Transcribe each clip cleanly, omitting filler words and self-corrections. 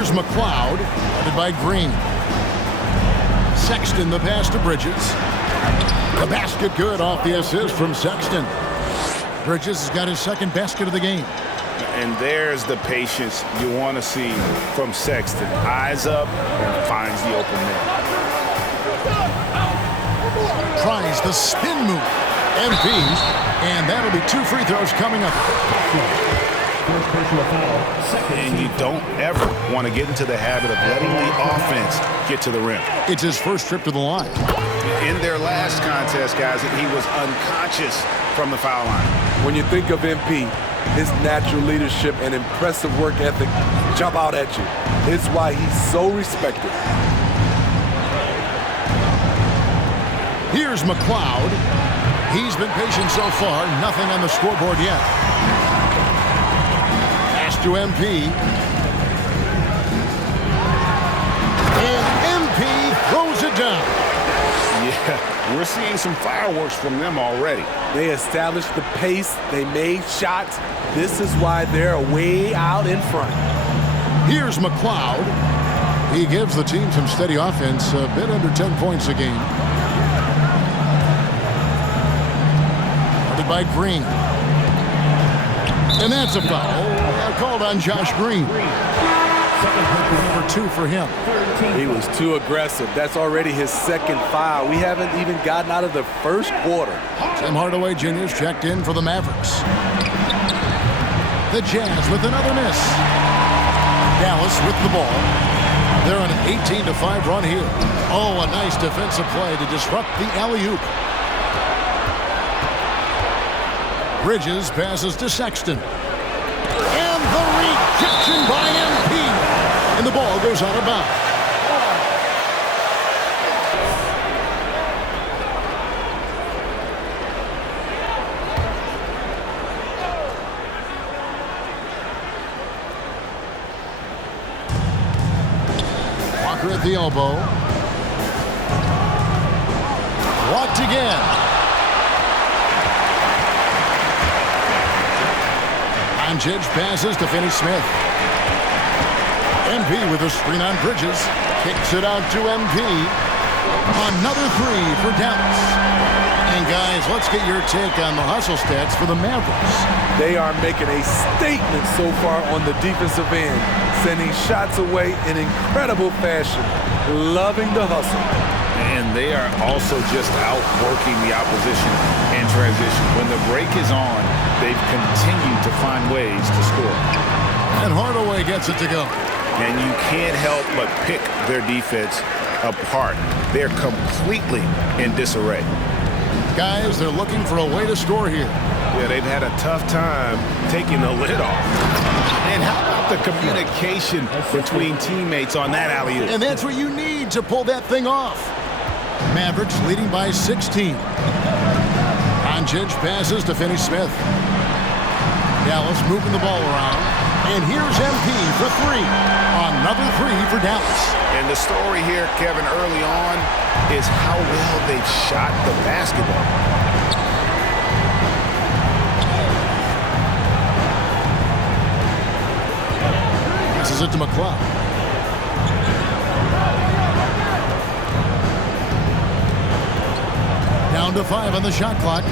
Here's McLeod, guarded by Green. Sexton the pass to Bridges. The basket good off the assist from Sexton. Bridges has got his second basket of the game. And there's the patience you want to see from Sexton. Eyes up and finds the open net. Tries the spin move. MP. And that'll be 2 free throws coming up. And you don't ever want to get into the habit of letting the offense get to the rim. It's his first trip to the line. In their last contest, guys, he was unconscious from the foul line. When you think of MP, his natural leadership and impressive work ethic jump out at you. It's why he's so respected. Here's McLeod. He's been patient so far. Nothing on the scoreboard yet. Pass to MP. And MP throws it down. Yeah, we're seeing some fireworks from them already. They established the pace. They made shots. This is why they're way out in front. Here's McLeod. He gives the team some steady offense, a bit under 10 points a game. Guarded by Green. And that's a foul. Called on Josh Green. Number 2 for him. He was too aggressive. That's already his second foul. We haven't even gotten out of the first quarter. Tim Hardaway Jr.'s checked in for the Mavericks. The Jazz with another miss. Dallas with the ball. They're on an 18-5 run here. Oh, a nice defensive play to disrupt the alley-oop. Bridges passes to Sexton. And the rejection by MP. And the ball goes out of bounds. Walker at the elbow. Walked again. Doncic passes to Finney-Smith. MP with a screen on Bridges. Kicks it out to MP. Another 3 for Dallas. And guys, let's get your take on the hustle stats for the Mavericks. They are making a statement so far on the defensive end, sending shots away in incredible fashion, loving the hustle. And they are also just outworking the opposition in transition. When the break is on, they've continued to find ways to score. And Hardaway gets it to go. And you can't help but pick their defense apart. They're completely in disarray. Guys, they're looking for a way to score here. Yeah, they've had a tough time taking the lid off. And how about the communication between teammates on that alley-oop? And that's what you need to pull that thing off. Mavericks leading by 16. Doncic passes to Finney-Smith. Dallas moving the ball around. And here's MP for 3. Another 3 for Dallas. And the story here, Kevin, early on is how well they've shot the basketball. Passes it to McLeod. Down to 5 on the shot clock.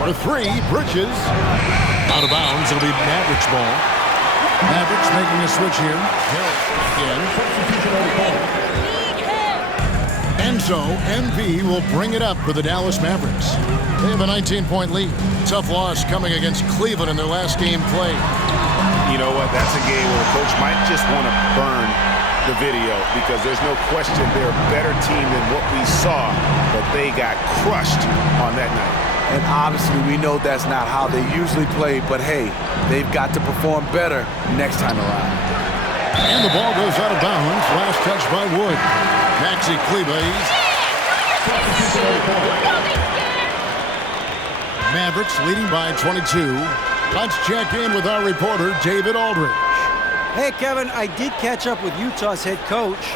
For 3, Bridges. Out of bounds, it'll be Mavericks ball. Mavericks making a switch here. And so, MP will bring it up for the Dallas Mavericks. They have a 19-point lead. Tough loss coming against Cleveland in their last game played. You know what? That's a game where a coach might just want to burn the video because there's no question they're a better team than what we saw, but they got crushed on that night. And obviously we know that's not how they usually play, but hey, they've got to perform better next time around. And the ball goes out of bounds. Last touch by Wood. Maxi Kleber. Mavericks leading by 22. Let's check in with our reporter, David Aldridge. Hey, Kevin, I did catch up with Utah's head coach.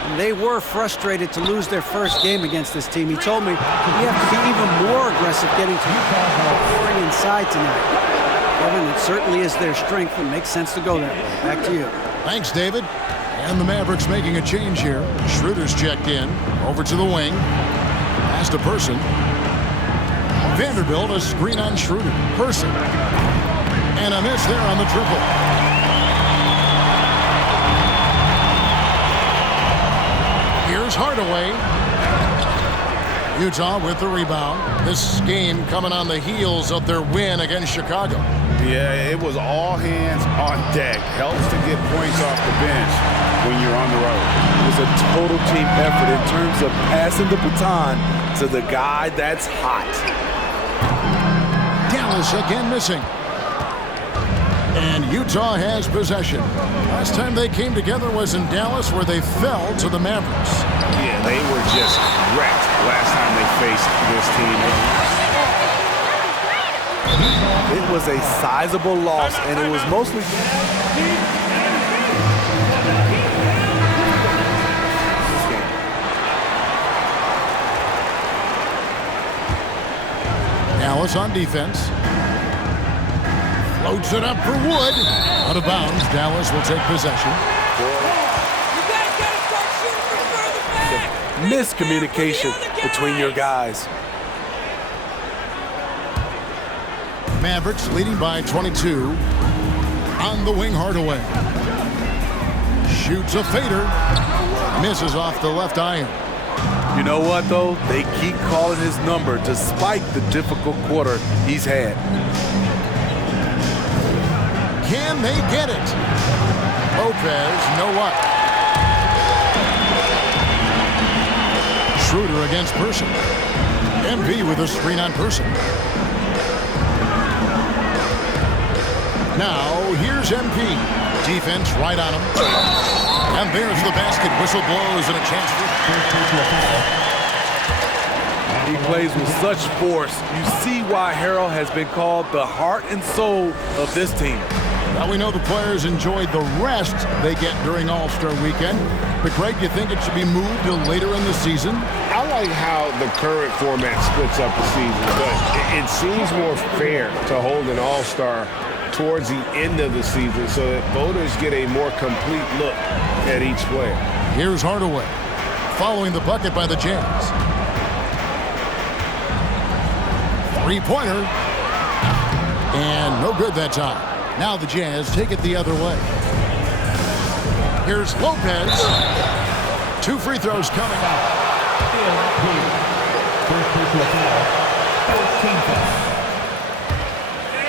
And they were frustrated to lose their first game against this team. He told me we have to be even more aggressive getting to Utah, pouring inside tonight. Kevin, it certainly is their strength and makes sense to go that way. Back to you. Thanks, David. And the Mavericks making a change here. Schroeder's checked in. Over to the wing. Pass to Person. Vanderbilt, a screen on Schroeder. Person. And a miss there on the triple. Here's Hardaway. Utah with the rebound. This game coming on the heels of their win against Chicago. Yeah, it was all hands on deck. Helps to get points off the bench when you're on the road. It was a total team effort in terms of passing the baton to the guy that's hot. Dallas again missing. And Utah has possession. Last time they came together was in Dallas, where they fell to the Mavericks. Yeah, they were just wrecked last time they faced this team. It was a sizable loss, and it was mostly... Dallas on defense. Floats it up for Wood. Out of bounds. Dallas will take possession. Miscommunication between your guys. Mavericks leading by 22. On the wing, Hardaway. Shoots a fader. Misses off the left iron. You know what, though? They keep calling his number despite the difficult quarter he's had. Can they get it? Lopez, no luck. Schroeder against Person. MP with a screen on Person. Now, here's MP. Defense right on him. And there's the basket. Whistle blows and a chance for... He plays with such force. You see why Harrell has been called the heart and soul of this team. Now we know the players enjoyed the rest they get during All-Star Weekend. But, Greg, you think it should be moved till later in the season? I like how the current format splits up the season, but it seems more fair to hold an All-Star towards the end of the season so that voters get a more complete look at each player. Here's Hardaway, following the bucket by the Jazz. Three-pointer. And no good that time. Now the Jazz take it the other way. Here's Lopez. 2 free throws coming up.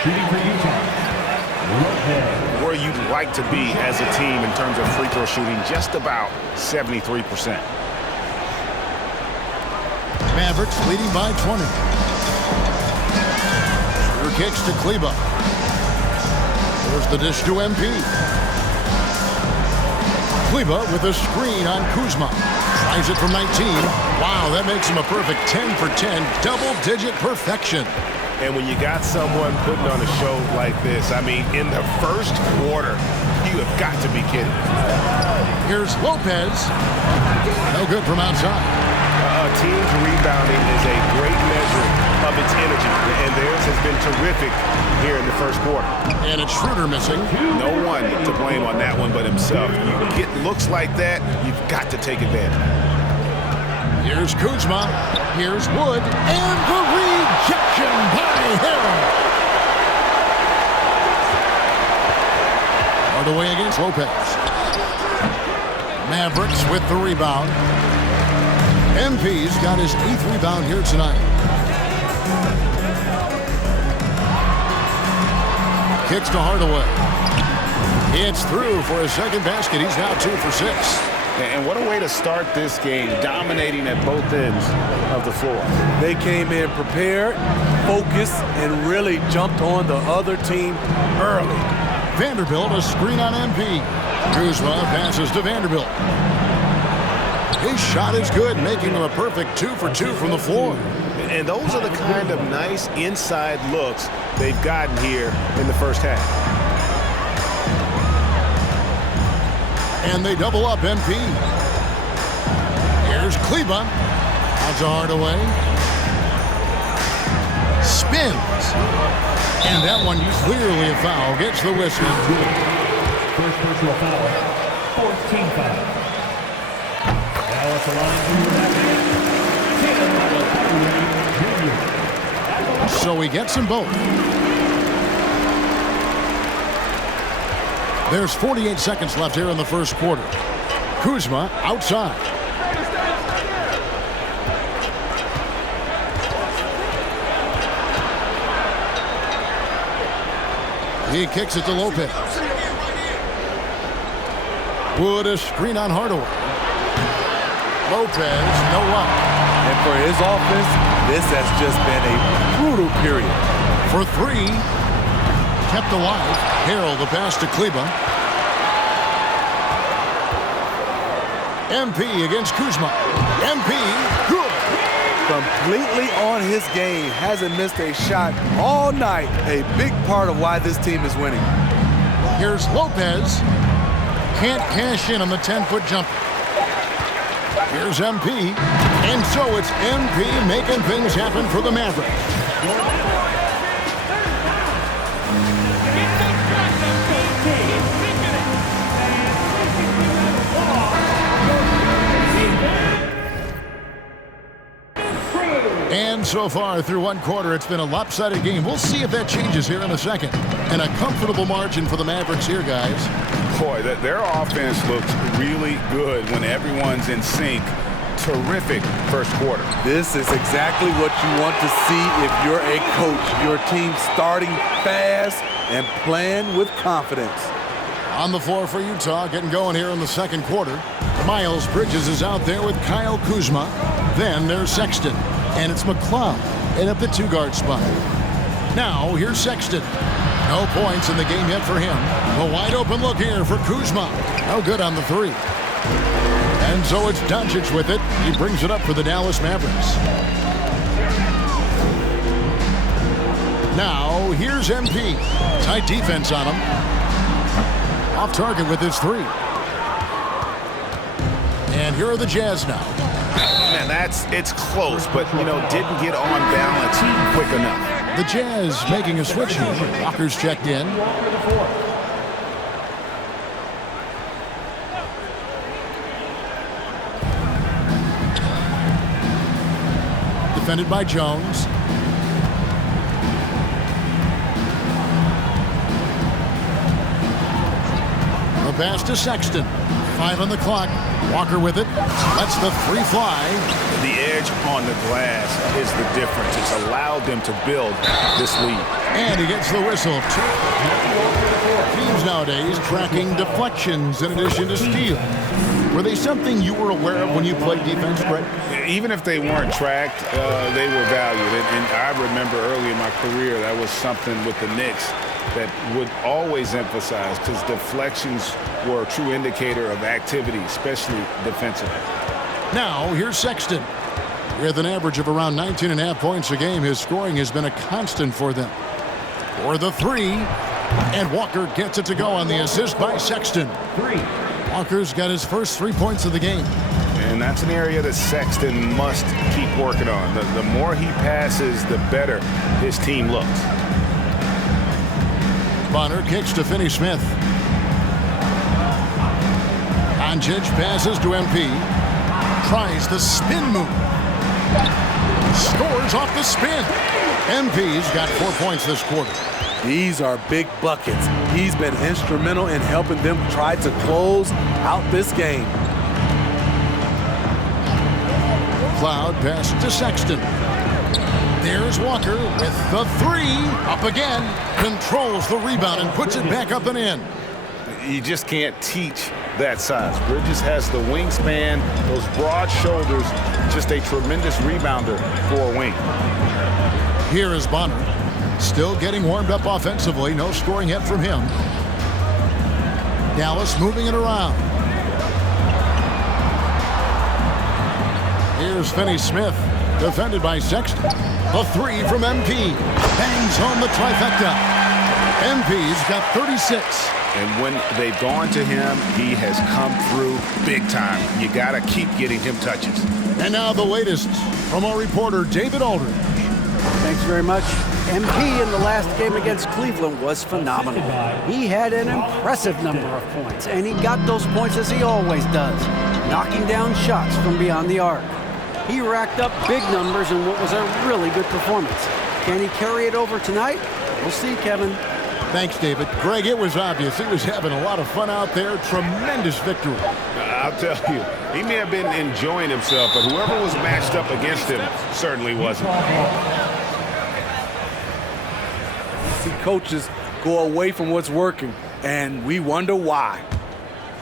Shooting for Utah. Where you'd like to be as a team in terms of free throw shooting, just about 73%. Mavericks leading by 20. Shooter kicks to Kleber. There's the dish to MP. Kleber with a screen on Kuzma. Tries it from 19. Wow, that makes him a perfect 10 for 10. Double-digit perfection. And when you got someone putting on a show like this, I mean, in the first quarter, you have got to be kidding. Here's Lopez. No good from outside. A team's rebounding is a great measure of its energy, and theirs has been terrific here in the first quarter. And it's Schroeder missing. No one to blame on that one but himself. You get looks like that, you've got to take advantage. Here's Kuzma. Here's Wood. And the rejection by Harrell. Hardaway against Lopez. Mavericks with the rebound. MP's got his 8th rebound here tonight. Kicks to Hardaway. It's through for his second basket. He's now 2 for 6. And what a way to start this game, dominating at both ends of the floor. They came in prepared, focused, and really jumped on the other team early. Vanderbilt, a screen on MP. Kuzma passes to Vanderbilt. His shot is good, making him a perfect 2 for 2 from the floor. And those are the kind of nice inside looks they've gotten here in the first half. And they double up MP. Here's Kleber. Out to Hardaway. spins. And that one clearly a foul. Gets the whistle. First personal foul. 14 foul. Now it's a line to So he gets them both. There's 48 seconds left here in the first quarter. Kuzma outside. He kicks it to Lopez. Wood a screen on Hardaway. Lopez, no luck. And for his offense, this has just been a brutal period. For three, kept alive. Harrell the pass to Kleba. MP against Kuzma. MP, good. Completely on his game. Hasn't missed a shot all night. A big part of why this team is winning. Here's Lopez. Can't cash in on the 10-foot jumper. Here's MP. And so it's MP making things happen for the Mavericks. And so far through one quarter, it's been a lopsided game. We'll see if that changes here in a second. And a comfortable margin for the Mavericks here, guys. Boy, their offense looks really good when everyone's in sync. Terrific first quarter. This is exactly what you want to see if you're a coach. Your team starting fast and playing with confidence. On the floor for Utah, getting going here in the second quarter. Miles Bridges is out there with Kyle Kuzma. Then there's Sexton. And it's McCloud in at the two-guard spot. Now, here's Sexton. No points in the game yet for him. A wide-open look here for Kuzma. No good on the three. And so it's Doncic with it. He brings it up for the Dallas Mavericks. Now, here's MP. Tight defense on him. Off target with his three. And here are the Jazz now. Man, it's close, but, didn't get on balance quick enough. The Jazz making a switch here. Walker's checked in. Defended by Jones. The pass to Sexton. 5 on the clock. Walker with it. Lets the three fly. The edge on the glass is the difference. It's allowed them to build this lead. And he gets the whistle. Teams nowadays tracking deflections in addition to steals. Were they something you were aware of when you played defense, Brett? Even if they weren't tracked, they were valued. And I remember early in my career, that was something with the Knicks that would always emphasize, because deflections were a true indicator of activity, especially defensively. Now, here's Sexton. With an average of around 19.5 points a game, his scoring has been a constant for them. For the three, and Walker gets it to go on the assist by Sexton. Walker's got his first 3 points of the game. And that's an area that Sexton must keep working on. The more he passes, the better his team looks. Bonner kicks to Finney-Smith. Doncic passes to MP. Tries the spin move. Scores off the spin. MP's got 4 points this quarter. These are big buckets. He's been instrumental in helping them try to close out this game. Cloud pass to Sexton. There's Walker with the three. Up again. Controls the rebound and puts it back up and in. You just can't teach that size. Bridges has the wingspan, those broad shoulders, just a tremendous rebounder for a wing. Here is Bonner. Still getting warmed up offensively. No scoring yet from him. Dallas moving it around. Here's Finney-Smith. Defended by Sexton. The three from MP. Bangs home the trifecta. MP's got 36. And when they've gone to him, he has come through big time. You got to keep getting him touches. And now the latest from our reporter, David Aldridge. Thanks very much. MP in the last game against Cleveland was phenomenal. He had an impressive number of points, and he got those points as he always does, knocking down shots from beyond the arc. He racked up big numbers in what was a really good performance. Can he carry it over tonight? We'll see, Kevin. Thanks, David. Greg, it was obvious. He was having a lot of fun out there. Tremendous victory. I'll tell you, he may have been enjoying himself, but whoever was matched up against him certainly wasn't. See coaches go away from what's working, and we wonder why.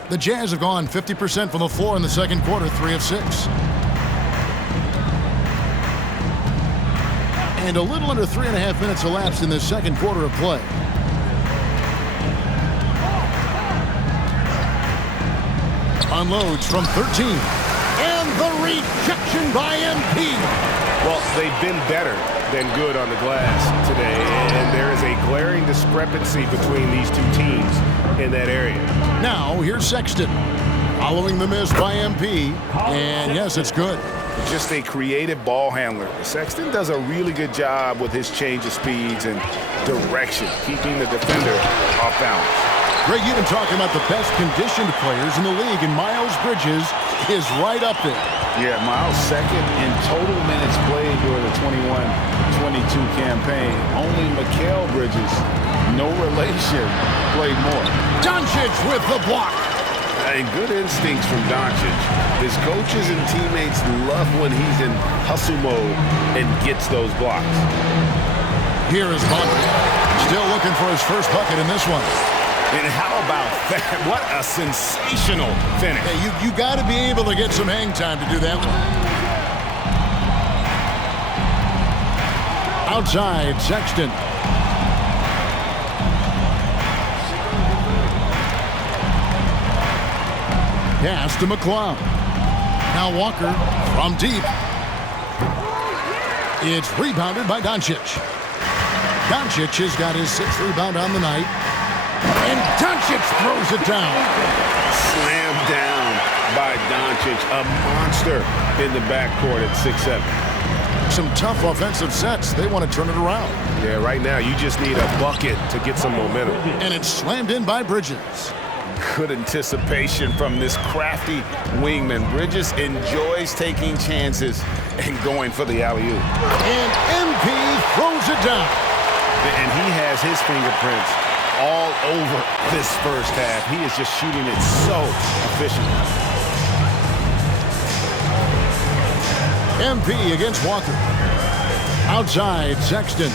The Jazz have gone 50% from the floor in the second quarter, 3 of 6. And a little under 3.5 minutes elapsed in the second quarter of play. Unloads from 13. And the rejection by MP. Well, they've been better than good on the glass today, and there is a glaring discrepancy between these two teams in that area. Now, here's Sexton. Following the miss by MP. And yes, it's good. Just a creative ball handler. Sexton does a really good job with his change of speeds and direction, keeping the defender off balance. Greg, you've been talking about the best conditioned players in the league, and Miles Bridges is right up there. Yeah, Miles second in total minutes played during the 21-22 campaign. Only Mikal Bridges, no relation, played more. Doncic with the block. And good instincts from Doncic. His coaches and teammates love when he's in hustle mode and gets those blocks. Here is Butler. Still looking for his first bucket in this one. And how about that? What a sensational finish. Yeah, you got to be able to get some hang time to do that one. Outside, Sexton. Pass to McClung. Now Walker from deep. It's rebounded by Doncic. Doncic has got his 6th rebound on the night. And Doncic throws it down. Slammed down by Doncic. A monster in the backcourt at 6'7". Some tough offensive sets. They want to turn it around. Yeah, right now you just need a bucket to get some momentum. And it's slammed in by Bridges. Good anticipation from this crafty wingman. Bridges enjoys taking chances and going for the alley-oop. And MP throws it down. And he has his fingerprints all over this first half. He is just shooting it so efficiently. MP against Walker. Outside, Sexton.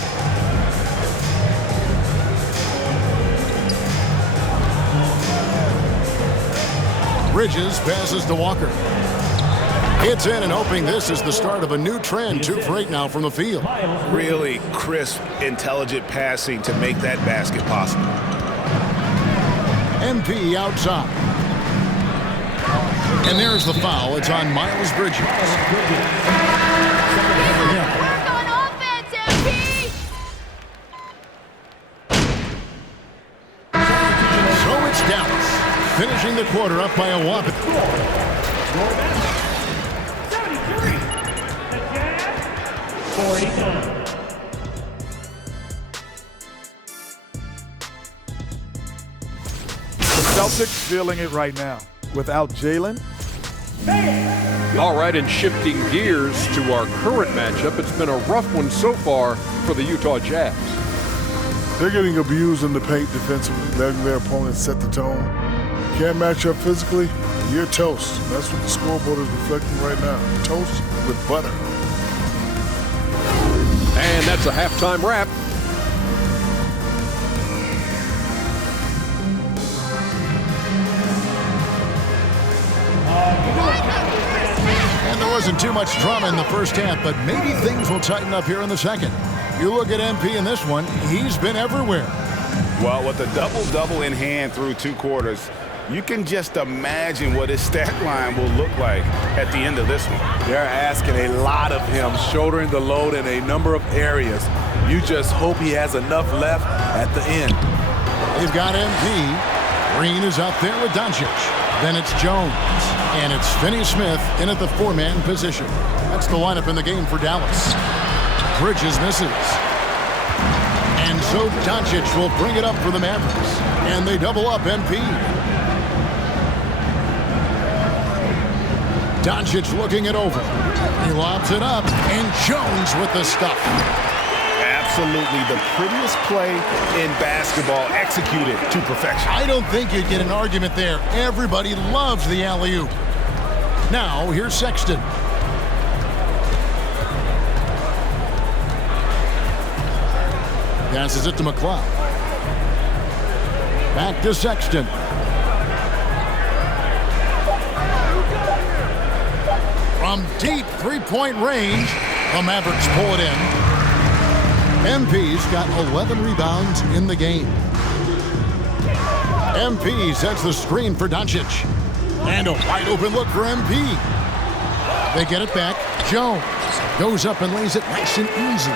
Bridges passes to Walker. It's in and hoping this is the start of a new trend. 2 for 8 now from the field. Really crisp, intelligent passing to make that basket possible. MP outside. And there's the foul. It's on Miles Bridges. Work on offense, MP! So it's Dallas, finishing the quarter up by a whopping. Celtics feeling it right now. Without Jalen. All right, and shifting gears to our current matchup, it's been a rough one so far for the Utah Jazz. They're getting abused in the paint defensively, letting their opponents set the tone. Can't match up physically, you're toast. That's what the scoreboard is reflecting right now. Toast with butter. And that's a halftime wrap. And there wasn't too much drama in the first half, but maybe things will tighten up here in the second. You look at MP in this one, he's been everywhere. Well, with a double-double in hand through 2 quarters, you can just imagine what his stat line will look like at the end of this one. They're asking a lot of him, shouldering the load in a number of areas. You just hope he has enough left at the end. They've got MP. Green is out there with Doncic. Then it's Jones. And it's Finney Smith in at the 4-man position. That's the lineup in the game for Dallas. Bridges misses. And so Doncic will bring it up for the Mavericks. And they double up MP. Doncic looking it over. He lobs it up, and Jones with the stuff. Absolutely the prettiest play in basketball, executed to perfection. I don't think you'd get an argument there. Everybody loves the alley-oop. Now, here's Sexton. Passes it to McLeod. Back to Sexton. From deep three-point range, the Mavericks pull it in. MP's got 11 rebounds in the game. MP sets the screen for Doncic. And a wide-open look for MP. They get it back. Jones goes up and lays it nice and easy.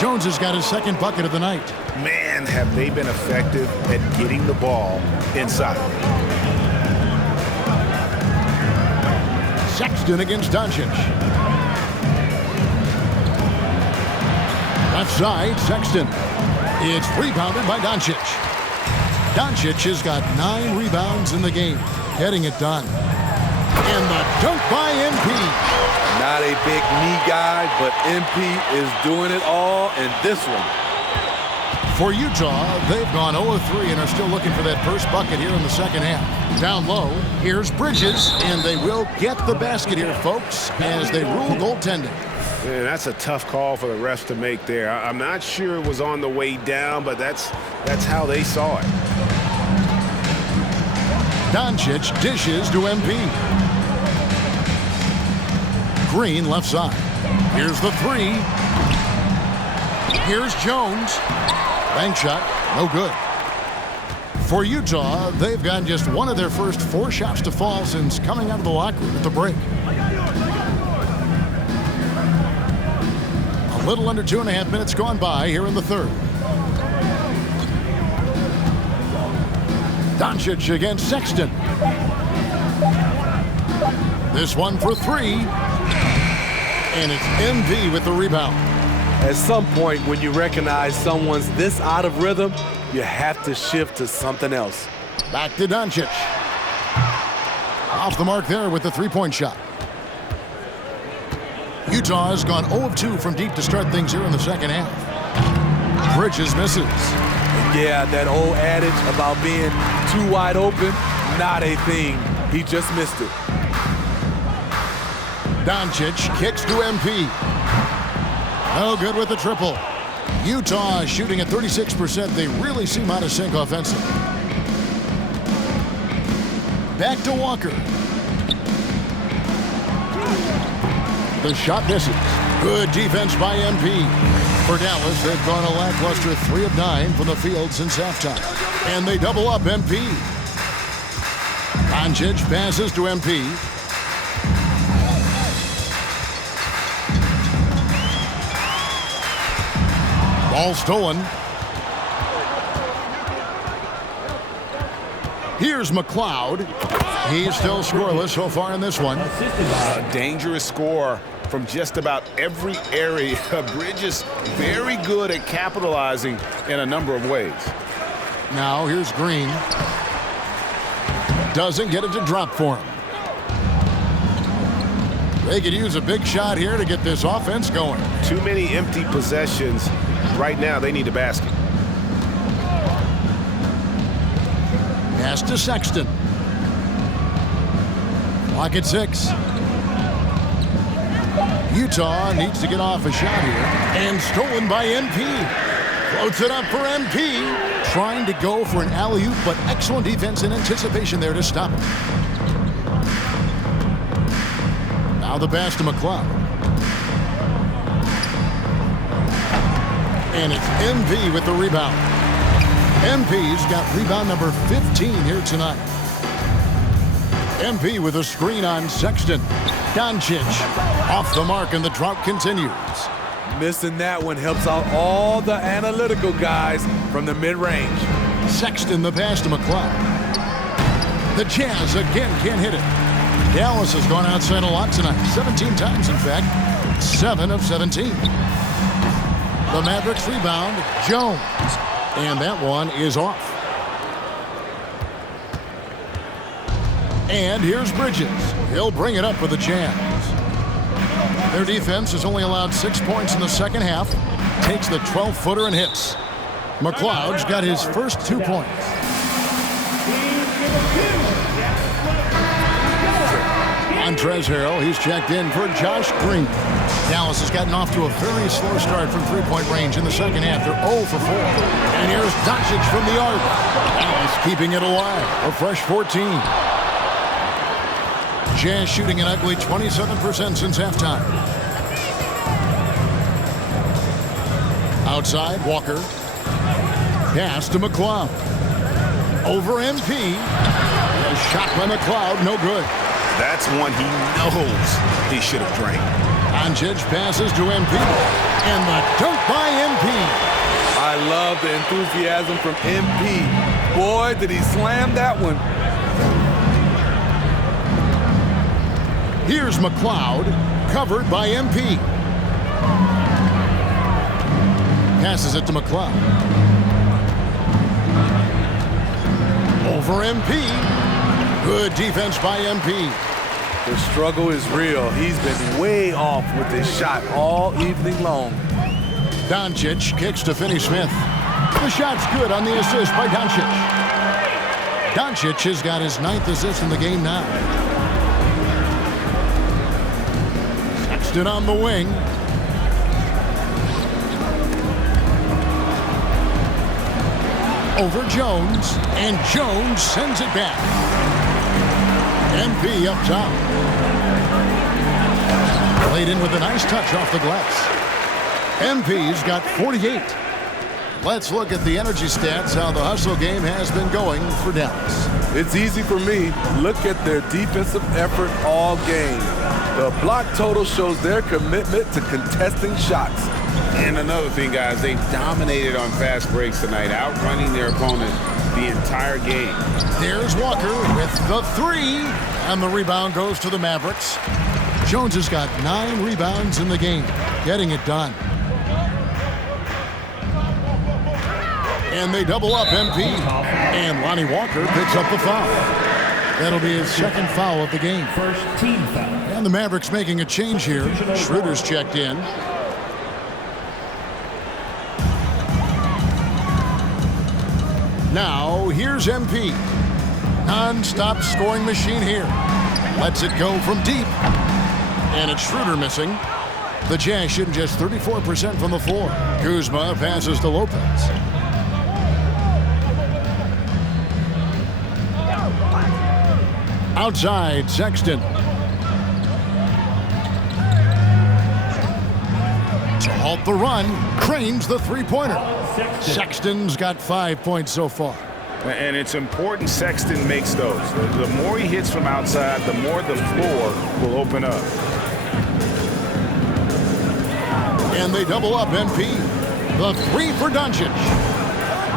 Jones has got his second bucket of the night. Man, have they been effective at getting the ball inside. Sexton against Doncic. Left side, Sexton. It's rebounded by Doncic. Doncic has got 9 rebounds in the game, getting it done. And the dunk by MP. Not a big knee guy, but MP is doing it all in this one. For Utah, they've gone 0-3 and are still looking for that first bucket here in the second half. Down low, here's Bridges, and they will get the basket here, folks, as they rule goaltending. Man, that's a tough call for the refs to make there. I'm not sure it was on the way down, but that's how they saw it. Doncic dishes to MP. Green left side. Here's the three. Here's Jones. Bank shot, no good. For Utah, they've gotten just one of their first 4 shots to fall since coming out of the locker room at the break. A little under 2.5 minutes gone by here in the third. Doncic against Sexton. This one for 3. And it's MV with the rebound. At some point, when you recognize someone's this out of rhythm, you have to shift to something else. Back to Doncic. Off the mark there with the three-point shot. Utah has gone 0-2 from deep to start things here in the second half. Bridges misses. Yeah, that old adage about being too wide open, not a thing. He just missed it. Doncic kicks to MP. No good with the triple. Utah is shooting at 36%. They really seem out of sync offensively. Back to Walker. The shot misses. Good defense by MP. For Dallas, they've gone a lackluster 3 of 9 from the field since halftime. And they double up MP. Doncic passes to MP. Ball stolen. Here's McLeod. He's still scoreless so far in this one. A dangerous score from just about every area. Bridges very good at capitalizing in a number of ways. Now here's Green. Doesn't get it to drop for him. They could use a big shot here to get this offense going. Too many empty possessions. Right now, they need a basket. Pass to Sexton. Clock at 6. Utah needs to get off a shot here. And stolen by MP. Floats it up for MP. Trying to go for an alley-oop, but excellent defense and anticipation there to stop him. Now the pass to McLeod. And it's MV with the rebound. MP's got rebound number 15 here tonight. MP with a screen on Sexton. Doncic off the mark, and the drought continues. Missing that one helps out all the analytical guys from the mid-range. Sexton the pass to McLeod. The Jazz again can't hit it. Dallas has gone outside a lot tonight. 17 times, in fact. 7 of 17. The Mavericks rebound. Jones. And that one is off. And here's Bridges. He'll bring it up for the Jazz. Their defense has only allowed 6 points in the second half. Takes the 12-footer and hits. McLeod's got his first 2 points. Montrezl Harrell, he's checked in for Josh Green. Dallas has gotten off to a very slow start from three-point range in the second half. They're 0 for 4. And here's Doncic from the arc. Dallas keeping it alive. A fresh 14. Jazz shooting an ugly 27% since halftime. Outside, Walker. Pass to McLeod. Over MP. A shot by McLeod, no good. That's one he knows he should have drained. Doncic passes to MP. And the dunk by MP. I love the enthusiasm from MP. Boy, did he slam that one. Here's McLeod, covered by MP. Passes it to McLeod. Over MP. Good defense by MP. The struggle is real. He's been way off with his shot all evening long. Doncic kicks to Finney Smith. The shot's good on the assist by Doncic. Doncic has got his 9th assist in the game now. Sexton on the wing. Over Jones, and Jones sends it back. MP up top. Played in with a nice touch off the glass. MP's got 48. Let's look at the energy stats, how the hustle game has been going for Dallas. It's easy for me. Look at their defensive effort all game. The block total shows their commitment to contesting shots. And another thing, guys, they dominated on fast breaks tonight, outrunning their opponent the entire game. There's Walker with the 3, and the rebound goes to the Mavericks. Jones has got 9 rebounds in the game, getting it done. And they double up MP, and Lonnie Walker picks up the foul. That'll be his second foul of the game. First team foul. And the Mavericks making a change here. Schroeder's checked in. Now, here's MP. Non-stop scoring machine here. Lets it go from deep. And it's Schroeder missing. The Jazz shooting just 34% from the floor. Kuzma passes to Lopez. Outside, Sexton. To halt the run, cranes the three-pointer. Sexton's got 5 points so far. And it's important Sexton makes those. The more he hits from outside, the more the floor will open up. And they double up MP. The 3 for Doncic.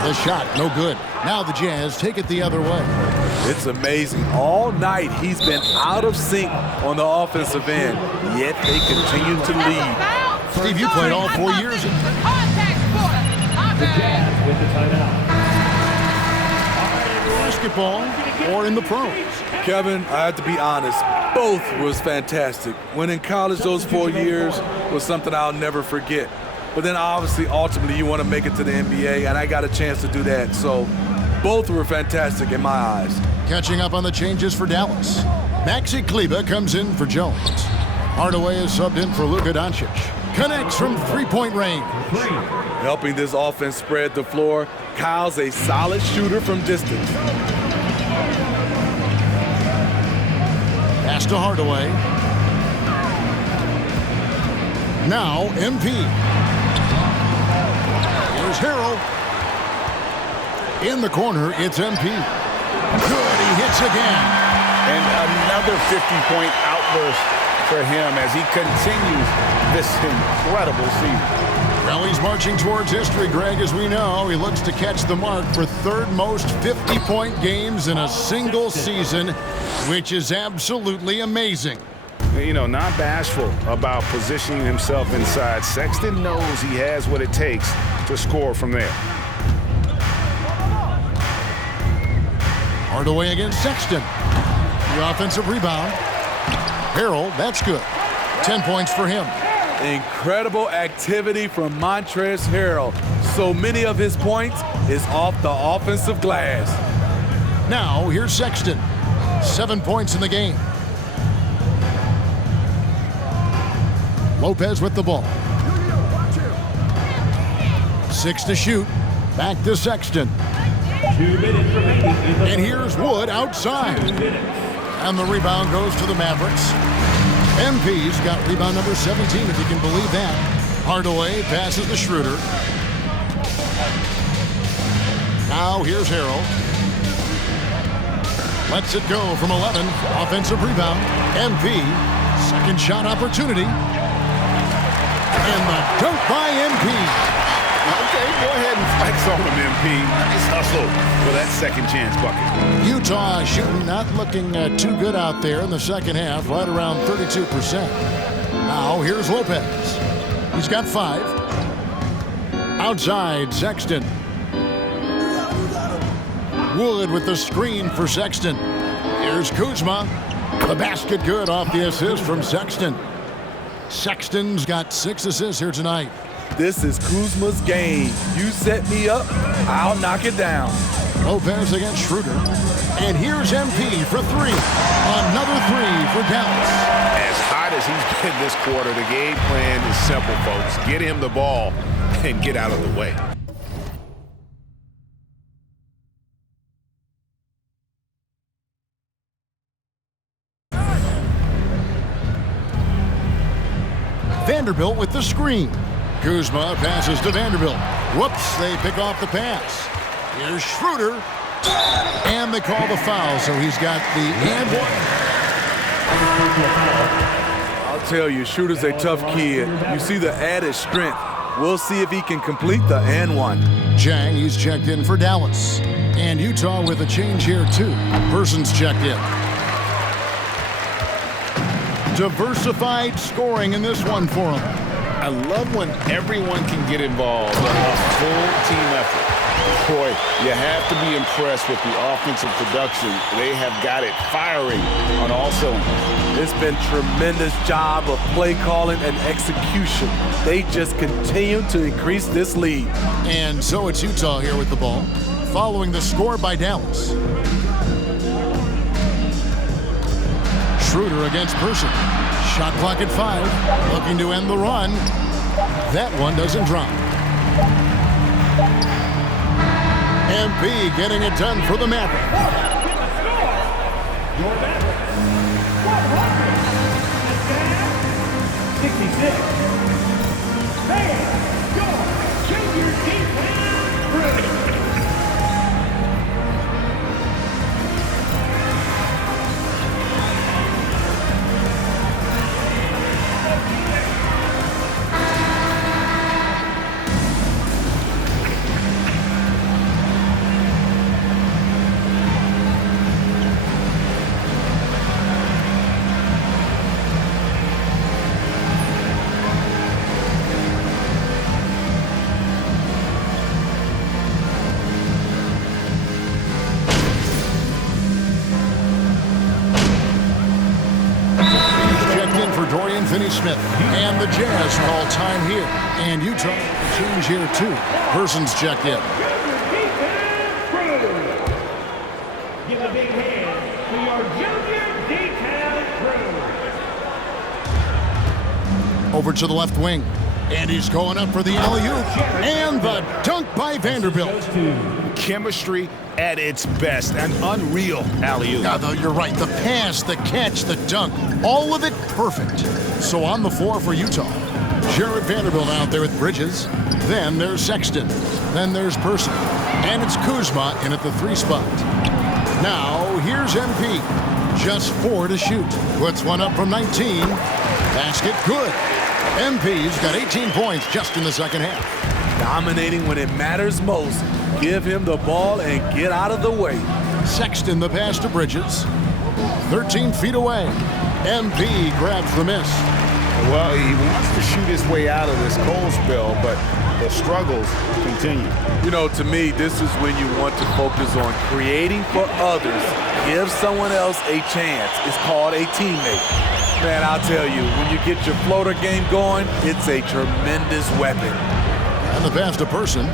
The shot, no good. Now the Jazz take it the other way. It's amazing. All night he's been out of sync on the offensive end, yet they continue to lead. Steve, you played all 4 years. The Jazz with the timeout. Basketball or in the pros. Kevin, I have to be honest, both was fantastic. When in college, those 4 years was something I'll never forget. But then obviously, ultimately, you want to make it to the NBA, and I got a chance to do that. So both were fantastic in my eyes. Catching up on the changes for Dallas. Maxi Kleber comes in for Jones. Hardaway is subbed in for Luka Doncic. Connects from three-point range. Helping this offense spread the floor, Kyle's a solid shooter from distance. Pass to Hardaway. Now MP. Here's Harrell. In the corner, it's MP. Good, he hits again. And another 50-point outburst for him as he continues this incredible season. Well, he's marching towards history, Greg, as we know. He looks to catch the mark for third most 50-point games in a single season, which is absolutely amazing. You know, not bashful about positioning himself inside. Sexton knows he has what it takes to score from there. Hardaway against Sexton. The offensive rebound. Harrell, that's good. 10 points for him. Incredible activity from Montrezl Harrell. So many of his points is off the offensive glass. Now, here's Sexton. 7 points in the game. Lopez with the ball. 6 to shoot. Back to Sexton. 2 minutes remaining. And here's Wood outside. And the rebound goes to the Mavericks. MP's got rebound number 17, if you can believe that. Hardaway passes to Schroeder. Now here's Harrell. Lets it go from 11. Offensive rebound. MP. Second shot opportunity. And the dunk by MP. Okay, go ahead and flex on him, MP. Nice hustle for that second chance bucket. Utah shooting not looking too good out there in the second half, right around 32%. Now here's Lopez. He's got 5. Outside, Sexton. Wood with the screen for Sexton. Here's Kuzma. The basket good off the assist from Sexton. Sexton's got 6 assists here tonight. This is Kuzma's game. You set me up, I'll knock it down. Lopez against Schroeder. And here's MP for 3. Another 3 for Dallas. As hot as he's been this quarter, the game plan is simple, folks. Get him the ball and get out of the way. Vanderbilt with the screen. Kuzma passes to Vanderbilt. Whoops, they pick off the pass. Here's Schroeder. And they call the foul, so he's got the and one. I'll tell you, Schroeder's a tough kid. You see the added strength. We'll see if he can complete the and one. Chang, he's checked in for Dallas. And Utah with a change here, too. Person's checked in. Diversified scoring in this one for him. I love when everyone can get involved in a full team effort. Boy, you have to be impressed with the offensive production. They have got it firing on all cylinders. It's been tremendous job of play calling and execution. They just continue to increase this lead. And so it's Utah here with the ball, following the score by Dallas. Schroeder against Person. Shot clock at 5. Looking to end the run. That one doesn't drop. MP getting it done for the Mavericks. Your Mavericks. 66. Man, your junior defense crew. Finney-Smith. And the Jazz call time here. And Utah change here too. Person's checked in. Give a big hand to your junior detail crew. Over to the left wing. And he's going up for the alley-oop. And the dunk by Vanderbilt. Chemistry at its best. An unreal alley-oop. Yeah, though, you're right. The pass, the catch, the dunk. All of it perfect. So on the floor for Utah. Jared Vanderbilt out there with Bridges. Then there's Sexton. Then there's Person. And it's Kuzma in at the 3 spot. Now, here's MP. Just 4 to shoot. Puts one up from 19. Basket good. MP's got 18 points just in the second half. Dominating when it matters most. Give him the ball and get out of the way. Sexton the pass to Bridges. 13 feet away. MP grabs the miss. Well, he wants to shoot his way out of this cold spell, but the struggles continue. You know, to me, this is when you want to focus on creating for others. Give someone else a chance. It's called a teammate. Man, I'll tell you, when you get your floater game going, it's a tremendous weapon. And the pass to Person.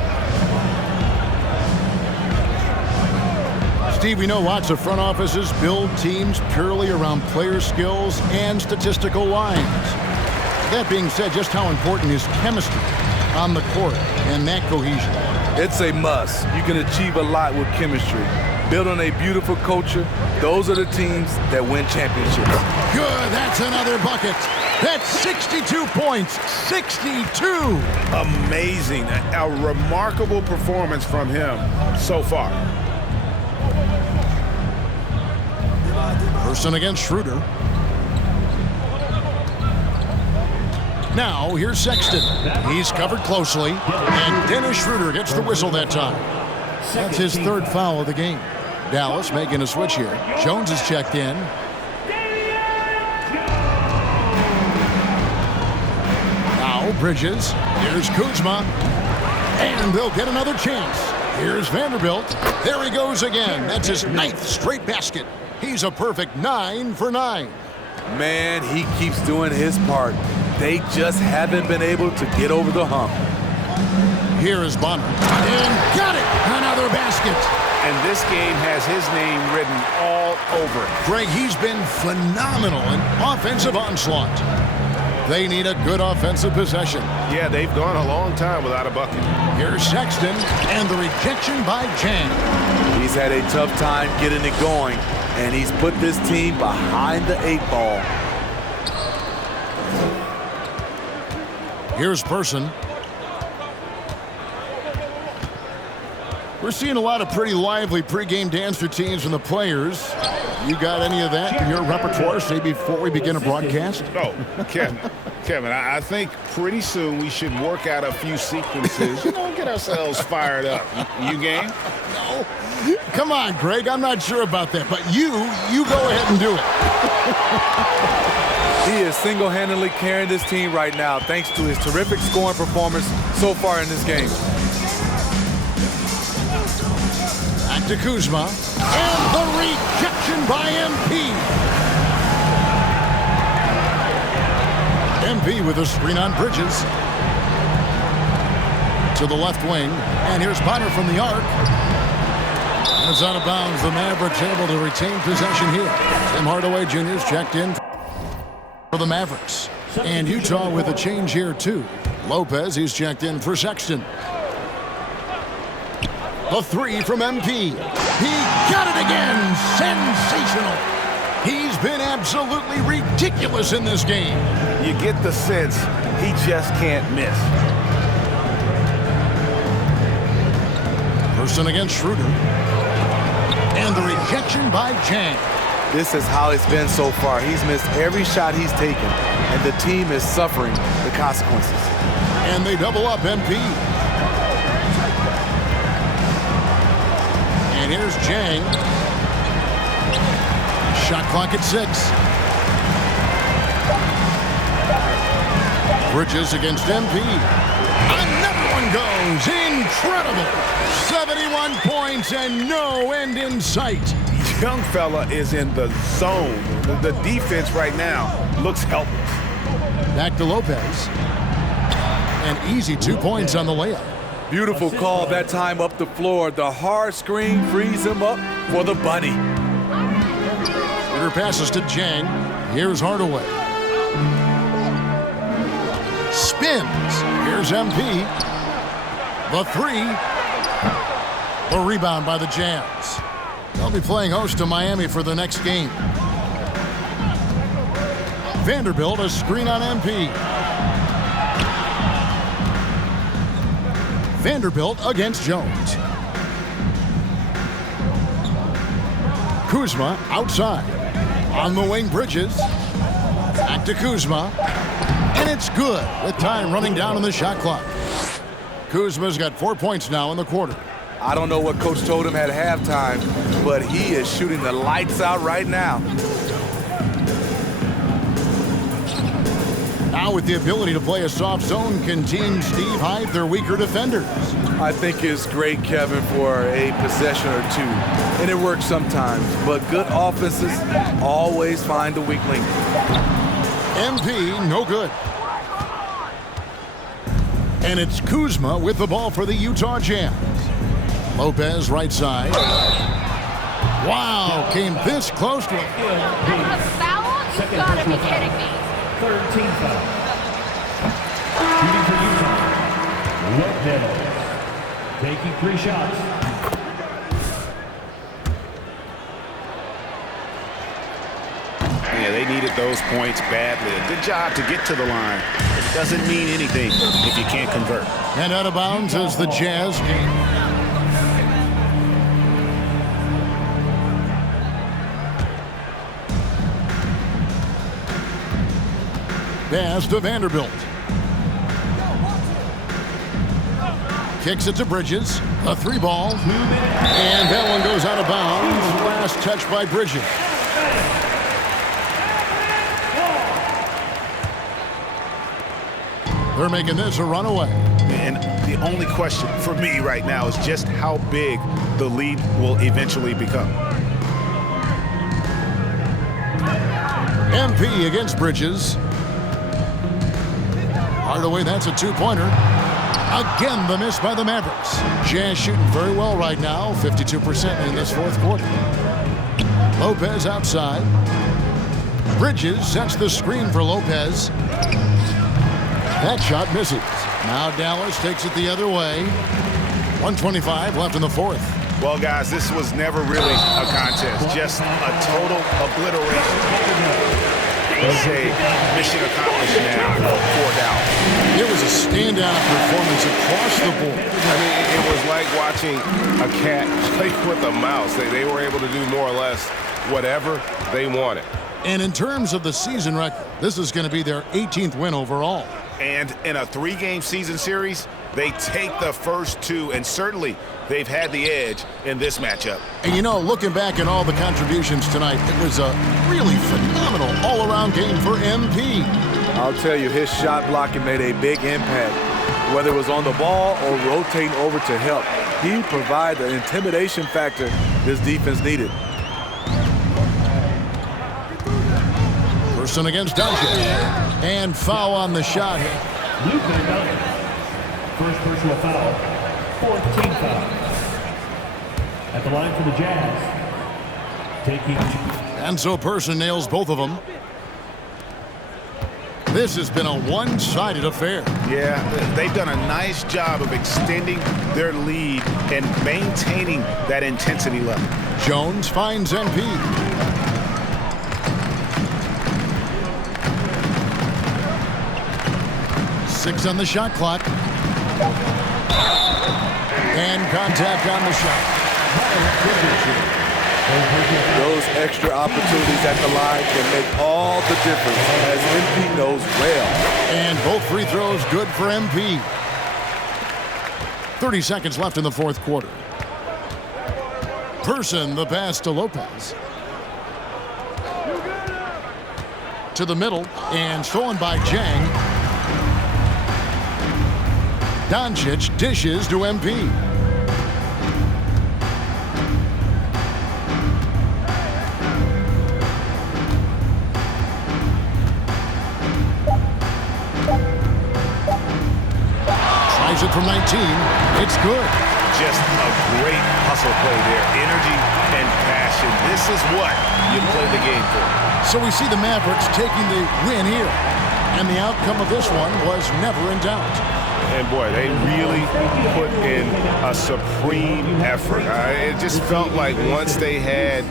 Steve, we know lots of front offices build teams purely around player skills and statistical lines. That being said, just how important is chemistry on the court and that cohesion? It's a must. You can achieve a lot with chemistry. Build on a beautiful culture. Those are the teams that win championships. Good, that's another bucket. That's 62 points, 62. Amazing, a remarkable performance from him so far. Person against Schroeder. Now, here's Sexton. He's covered closely, and Dennis Schroeder gets the whistle that time. That's his third foul of the game. Dallas making a switch here. Jones is checked in. Now, Bridges. Here's Kuzma. And they'll get another chance. Here's Vanderbilt. There he goes again. That's his 9th straight basket. He's a perfect 9 for 9. Man, he keeps doing his part. They just haven't been able to get over the hump. Here is Bonner. And got it! Another basket. And this game has his name written all over it. Greg, he's been phenomenal in offensive onslaught. They need a good offensive possession. Yeah, they've gone a long time without a bucket. Here's Sexton, and the rejection by Jang. He's had a tough time getting it going, and he's put this team behind the 8 ball. Here's Person. We're seeing a lot of pretty lively pregame dance routines from the players. You got any of that in your repertoire, say, before we begin a broadcast? Oh, Kevin, I think pretty soon we should work out a few sequences, get ourselves fired up. You game? No. Come on, Greg, I'm not sure about that, but you go ahead and do it. He is single-handedly carrying this team right now thanks to his terrific scoring performance so far in this game. Back to Kuzma. And the rejection by MP. MP with a screen on Bridges. To the left wing. And here's Bonner from the arc. And it's out of bounds. The Mavericks able to retain possession here. Tim Hardaway Jr.'s checked in for the Mavericks. And Utah with a change here, too. Lopez, he's checked in for Sexton. A 3 from MP. He got it again. Sensational. He's been absolutely ridiculous in this game. You get the sense he just can't miss. Person against Schroeder. And the rejection by Jang. This is how it's been so far. He's missed every shot he's taken, and the team is suffering the consequences. And they double up MP. And here's Jang. Shot clock at 6. Bridges against MP. Another one goes. Incredible. 71 points and no end in sight. Young fella is in the zone. The defense right now looks helpless. Back to Lopez. An easy 2 points on the layup. Beautiful call that time up the floor. The hard screen frees him up for the bunny. Schroeder passes to Jang. Here's Hardaway. Spins. Here's MP. The 3. The rebound by the Jazz. They'll be playing host to Miami for the next game. Vanderbilt, a screen on MP. Vanderbilt against Jones. Kuzma outside. On the wing, Bridges. Back to Kuzma. And it's good with time running down on the shot clock. Kuzma's got 4 points now in the quarter. I don't know what Coach told him at halftime, but he is shooting the lights out right now. Now with the ability to play a soft zone, can Team Steve hide their weaker defenders? I think it's great, Kevin, for a possession or two, and it works sometimes. But good offenses always find the weak link. MP, no good. And it's Kuzma with the ball for the Utah Jazz. Lopez, right side. Wow, came this close to it. That was a foul? You gotta be kidding me. Third team foul. Shooting for Utah. Lopez. Taking 3 shots. Yeah, they needed those points badly. A good job to get to the line. It doesn't mean anything if you can't convert. And out of bounds as the Jazz gain. Pass to Vanderbilt. Kicks it to Bridges. A 3-ball. And that one goes out of bounds. Last touch by Bridges. They're making this a runaway. And the only question for me right now is just how big the lead will eventually become. MP against Bridges. Hardaway, that's a 2-pointer. Again, the miss by the Mavericks. Jazz shooting very well right now, 52% in this fourth quarter. Lopez outside. Bridges sets the screen for Lopez. That shot misses. Now Dallas takes it the other way. 1:25 left in the fourth. Well, guys, this was never really a contest, just a total obliteration. It's a mission accomplished now for Dallas. It was a standout performance across the board. I mean, it was like watching a cat play with a mouse. They were able to do more or less whatever they wanted. And in terms of the season record, this is going to be their 18th win overall. And in a 3-game season series, they take the first 2, and certainly they've had the edge in this matchup. And you know, looking back at all the contributions tonight, it was a really phenomenal all-around game for MP. I'll tell you, his shot blocking made a big impact. Whether it was on the ball or rotating over to help, he provided the intimidation factor this defense needed. Person against Doncic. And foul on the shot. Luka Doncic. First personal foul. 4th team foul. At the line for the Jazz. Taking. And so Person nails both of them. This has been a one-sided affair. Yeah, they've done a nice job of extending their lead and maintaining that intensity level. Jones finds MP. Six on the shot clock. And contact on the shot. Those extra opportunities at the line can make all the difference, as MP knows well. And both free throws good for MP. 30 seconds left in the fourth quarter. Person, the pass to Lopez. To the middle, and stolen by Jang. Doncic dishes to MP. Tries it from 19. It's good. Just a great hustle play there. Energy and passion. This is what you play the game for. So we see the Mavericks taking the win here. And the outcome of this one was never in doubt. And boy, they really put in a supreme effort. It just felt like once they had